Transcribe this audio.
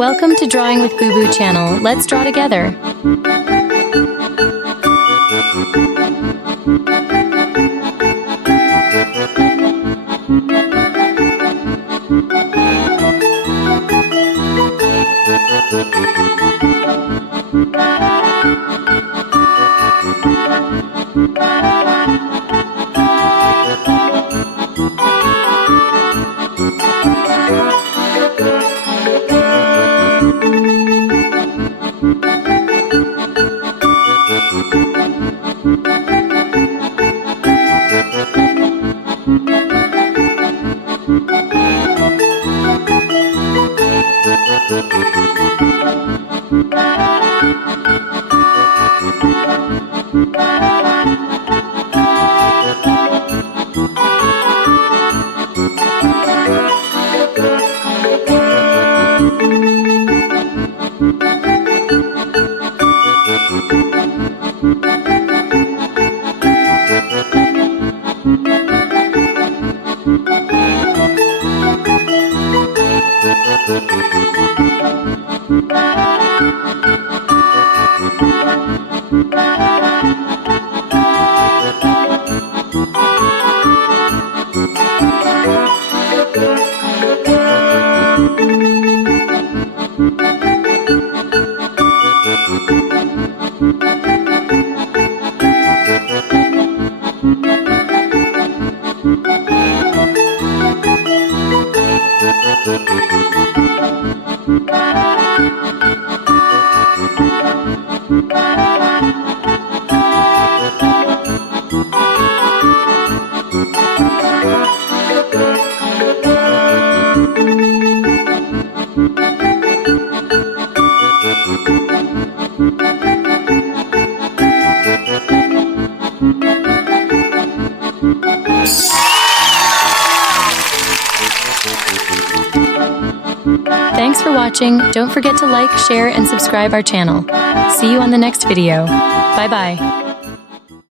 Welcome to Drawing with Boo Boo channel. Let's draw together. Thanks for watching. Don't forget to like, share, and subscribe our channel. See you on the next video. Bye-bye.